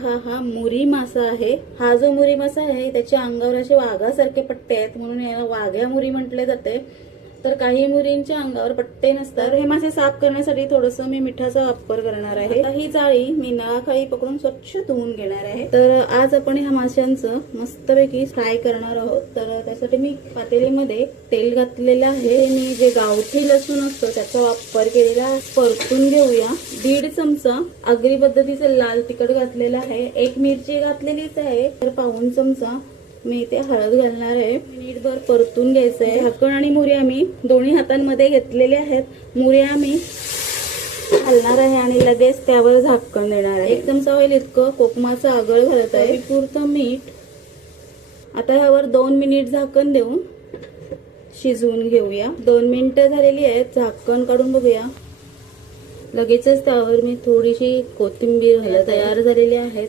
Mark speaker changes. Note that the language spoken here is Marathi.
Speaker 1: हा हा मुरी मासा आहे. हा जो मुरी मासा आहे त्याच्या अंगावर असे वाघासारखे पट्टे आहेत म्हणून याला वाघ्या मुरी म्हटले जाते. तर काही मुरींच्या अंगावर पट्टे नसतात. हे मासे साफ करण्यासाठी थोडस मी मिठाचा वापर करणार आहे. ही जाळी मी नळाखाली पकडून स्वच्छ धुवून घेणार आहे. तर आज आपण ह्या माशांचं मस्तपैकी फ्राय करणार आहोत. तर त्यासाठी मी पातेलीमध्ये तेल घातलेलं आहे. मी जे गावठी लसूण असतो त्याचा वापर केलेला परतून घेऊया. दीड चमचा आगरी पद्धतीचं लाल तिखट घातलेलं आहे. एक मिरची घातलेलीच आहे. तर पाऊन चमचा मी इथे हळद घालणार आहे. मिनिटभर परतून घ्यायचं आहे झाकण आणि मुऱ्या मी दोन्ही हातांमध्ये घेतलेले आहेत. मुऱ्या मी घालणार आहे आणि लगेच त्यावर झाकण देणार आहे. एक चमचा होईल इतकं कोकमाचं आगळ घालत आहे. पुरतं मीठ. आता ह्यावर दोन मिनिट झाकण देऊन शिजवून घेऊया. दोन मिनिटं झालेली आहेत. झाकण काढून बघूया. लगेचच त्यावर मी थोडीशी कोथिंबीर घालत तयार झालेली आहे.